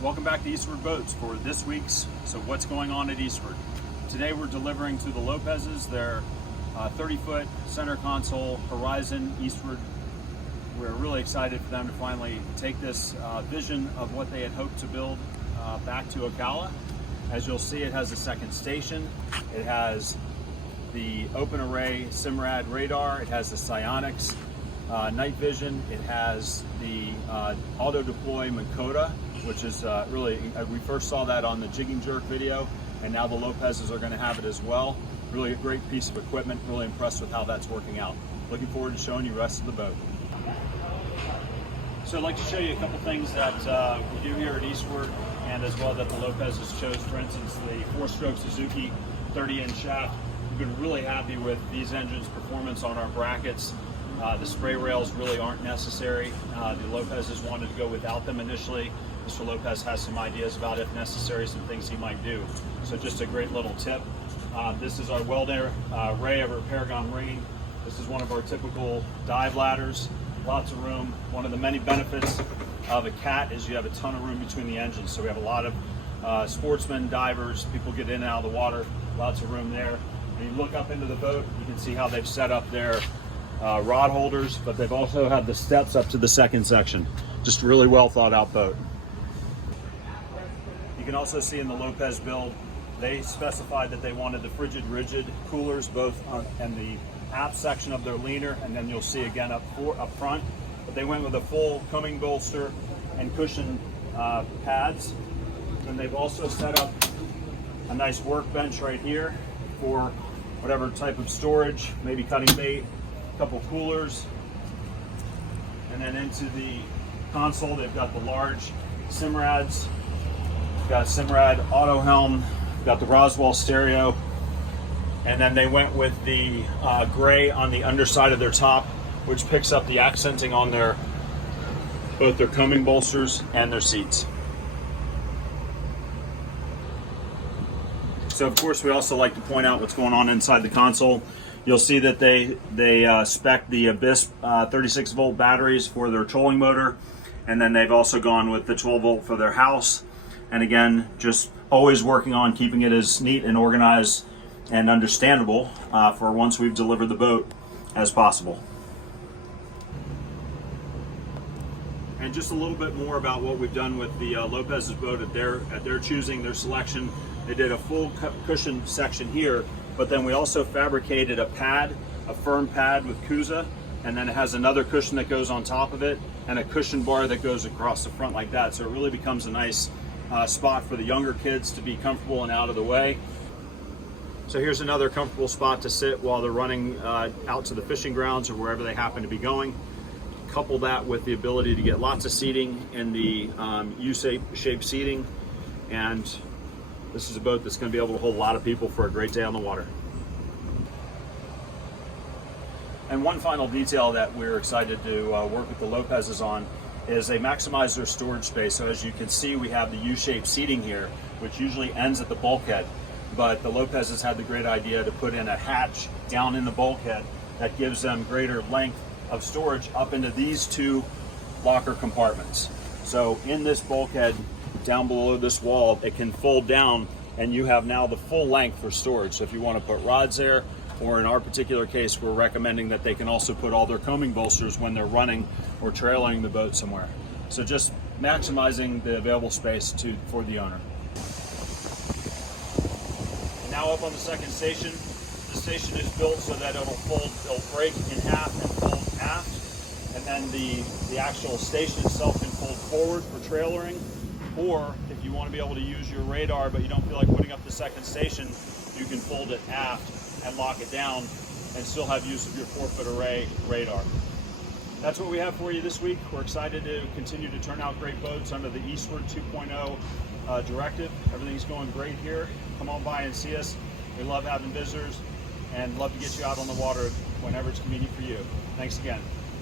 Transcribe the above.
Welcome back to Eastward Boats for this week's So What's Going On at Eastward. Today we're delivering to the Lopez's their 30-foot center console Horizon Eastward. We're really excited for them to finally take this vision of what they had hoped to build back to Ocala. As you'll see, it has a second station. It has the open array Simrad radar. It has the psionics night vision. It has the auto deploy Minn Kota, which is really, we first saw that on the jigging jerk video, and now the Lopez's are going to have it as well. Really a great piece of equipment. Really impressed with how that's working out. Looking forward to showing you the rest of the boat. So I'd like to show you a couple things that we do here at Eastward, and as well that the Lopez's chose. For instance, the 4-stroke Suzuki 30-inch shaft. We've been really happy with these engines' performance on our brackets. The spray rails really aren't necessary. The Lopez's wanted to go without them initially. Mr. Lopez has some ideas about, if necessary, some things he might do. So just a great little tip. This is our weld array over Paragon Ring. This is one of our typical dive ladders. Lots of room. One of the many benefits of a CAT is you have a ton of room between the engines. So we have a lot of sportsmen, divers, people get in and out of the water. Lots of room there. When you look up into the boat, you can see how they've set up their rod holders, but they've also had the steps up to the second section. Just a really well thought out boat. You can also see in the Lopez build, they specified that they wanted the frigid rigid coolers both in the aft section of their leaner, and then you'll see again up front. But they went with a full combing bolster and cushion pads. And they've also set up a nice workbench right here for whatever type of storage, maybe cutting bait, a couple coolers. And then into the console, they've got the large Simrads. Got Simrad auto helm, got the Roswell stereo, and then they went with the gray on the underside of their top, which picks up the accenting on both their combing bolsters and their seats. So of course we also like to point out what's going on inside the console. You'll see that they spec the Abyss 36 volt batteries for their trolling motor, and then they've also gone with the 12 volt for their house. And again, just always working on keeping it as neat and organized and understandable for once we've delivered the boat as possible. And just a little bit more about what we've done with the Lopez's boat at their choosing, their selection. They did a full cushion section here, but then we also fabricated a pad, a firm pad with Kuza, and then it has another cushion that goes on top of it and a cushion bar that goes across the front like that. So it really becomes a nice spot for the younger kids to be comfortable and out of the way. So here's another comfortable spot to sit while they're running out to the fishing grounds or wherever they happen to be going. Couple that with the ability to get lots of seating in the U-shaped seating, and this is a boat that's going to be able to hold a lot of people for a great day on the water. And one final detail that we're excited to work with the Lopez's on is they maximize their storage space. So as you can see, we have the U-shaped seating here, which usually ends at the bulkhead, but the Lopez's had the great idea to put in a hatch down in the bulkhead that gives them greater length of storage up into these two locker compartments. So in this bulkhead down below this wall, it can fold down and you have now the full length for storage. So if you want to put rods there, or in our particular case, we're recommending that they can also put all their combing bolsters when they're running or trailing the boat somewhere. So just maximizing the available space for the owner. And now up on the second station, the station is built so that it'll break in half and fold aft, and then the actual station itself can fold forward for trailering, or if you want to be able to use your radar but you don't feel like putting up the second station, you can fold it aft and lock it down and still have use of your 4-foot array radar. That's what we have for you this week. We're excited to continue to turn out great boats under the Eastward 2.0 directive. Everything's going great here. Come on by and see us. We love having visitors and love to get you out on the water whenever it's convenient for you. Thanks again.